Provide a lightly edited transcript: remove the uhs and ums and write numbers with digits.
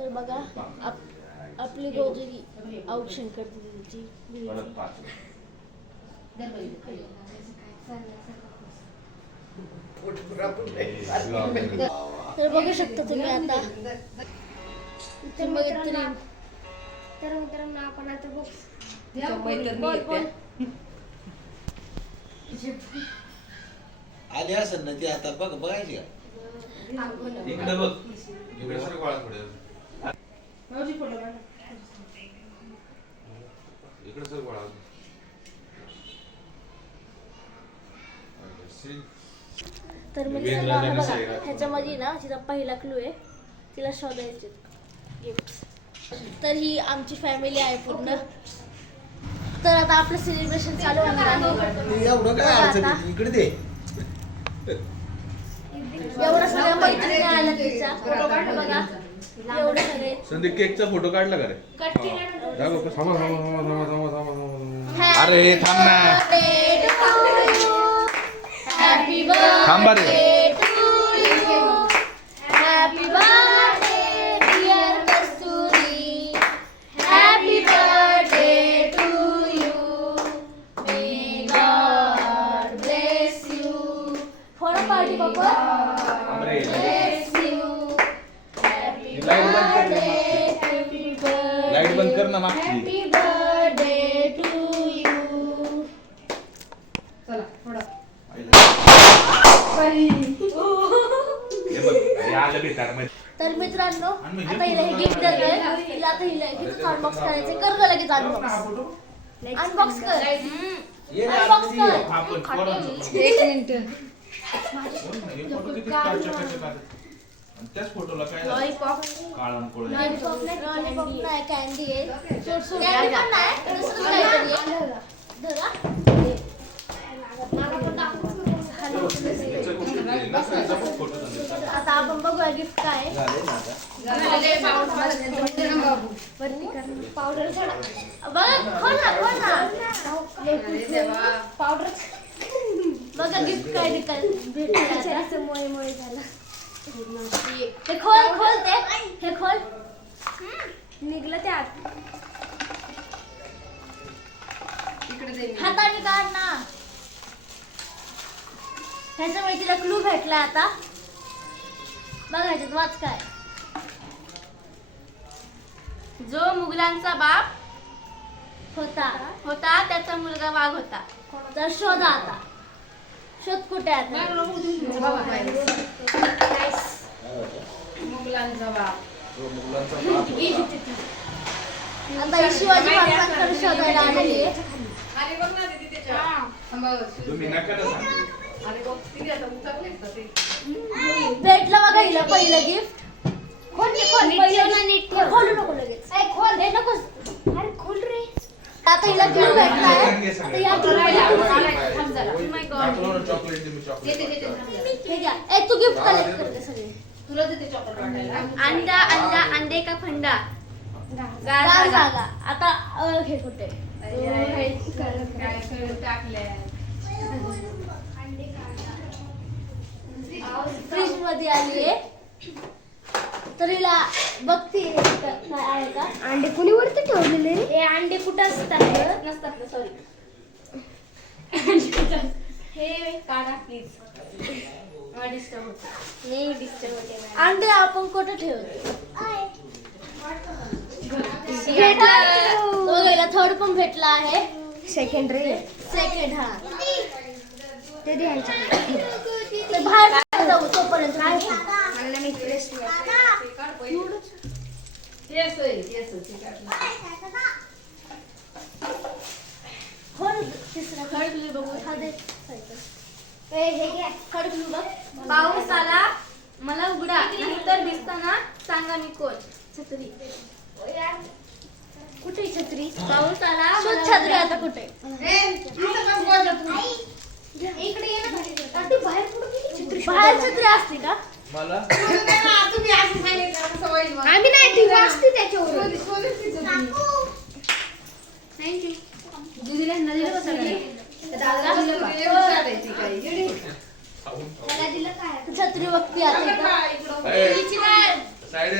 तर बघा आपली गोजरी औक्षण करते त्याची. तर बघू शकता तुम्ही आता तर मित्रांनो आपण आता बघ आली असेल ना ती आता बघ बघायची का इकडे बघ इकडे सर गोळा थोडे इकडे सर गोळा तर मित्रांनो बघा ह्याच्यामध्ये ना तिचा पहिला क्लू आहे, तिला शोधायचे गिफ्ट. तर ही आमची फॅमिली आहे पूर्ण. तर आता आपलं सेलिब्रेशन चालू होणार आहे. एवढं काय अडचण इकडे दे एवढं सगळ्या मैत्रिणी आल्या तिच्या. बघा एवढे सगळे. संदीप केकचा फोटो काढला का रे? अरे थांब ना. Happy birthday to you. Happy birthday dear Kasturi. Happy birthday to you. May God bless you. थोडं पार्टी बाबा. Bless you. Happy birthday. Happy birthday. Light बंद कर ना मागची. Happy birthday to you. चला थोडा तर मित्रांनो आता हिला हे गिफ्ट देतोय. हिला आता हिला गिफ्ट अनबॉक्स करायचं. कर ग लगेच अनबॉक्स. अनबॉक्स कर. अनबॉक्स कर. एक मिनिट त्याच फोटोला काय लॉलीपॉप. लॉलीपॉप नाही कॅन्डी आहे. कॅन्डी पण नाही दुसरं काहीतरी आहे. धरा. आता आपण बघूया गिफ्ट काय आहे. पावडर बघा. खोल ना पावडर. बघा गिफ्ट काय भेटलं. मोळे झालं. हे खोल ते. हे खोल. निघलं ते आत. हाताने काढ ना. ह्याच्यामुळे तिला क्लू भेटला. आता बघा ह्याच्यात वाच काय. जो मुघलांचा बाप होता त्याचा मुलगा वाघ होता. तर शोधा आता. शोध कुठे आहे आता. मुघलांचा बाप आता ही शिवाजी महाराजांकडे शोधायला आलेली आहे. तुम्ही नका ना सांगू. भेटलं बघा हिला पहिलं गिफ्ट. खोलू नको लगेच. खोल हे नको. अरे खोल रे. आता हिला क्लू भेटलाय. आता या चॉकलेट दे मी चॉकलेट. हे घ्या. ए तू गिफ्ट कलेक्ट करते सगळे. तुला देते चॉकलेट वाटायला. अंडा अंडे का फंडा. गार जागा. आता हे कुठे फ्रीज मध्ये आली आहे. तर हिला बघते काय आहे का. अंडे कुणी वरती ठेवलेले रे. हे अंडे कुठं असतात. नसतात ना. सॉरी. हे काढा प्लीज. डिस्टर्ब होते. अंडे आपण कुठं ठेवतो. भेटला. थर्ड पण भेटला आहे. सेकंड रे. सेकंड. हा ते द्यायचं. ते बाहेर जाऊ तोपर्यंत. मला मी प्रेस तिसरा थर्ड क्लू बघू. हा दे. हे घ्या. थर्ड क्लू बघ. पाऊस आला मला उघडा नंतर दिसताना सांगा मी कोण. छत्री. कुठे छत्री. पाऊस आला शोध छत्री. आता कुठे. इकडे ये ना. ती बाहेर कुठे गेली छत्री. बाहेर छत्री असते का. मला आम्ही नाही ती वाजते त्याच्यावर. थँक्यू. छत्री बघती आता. साईड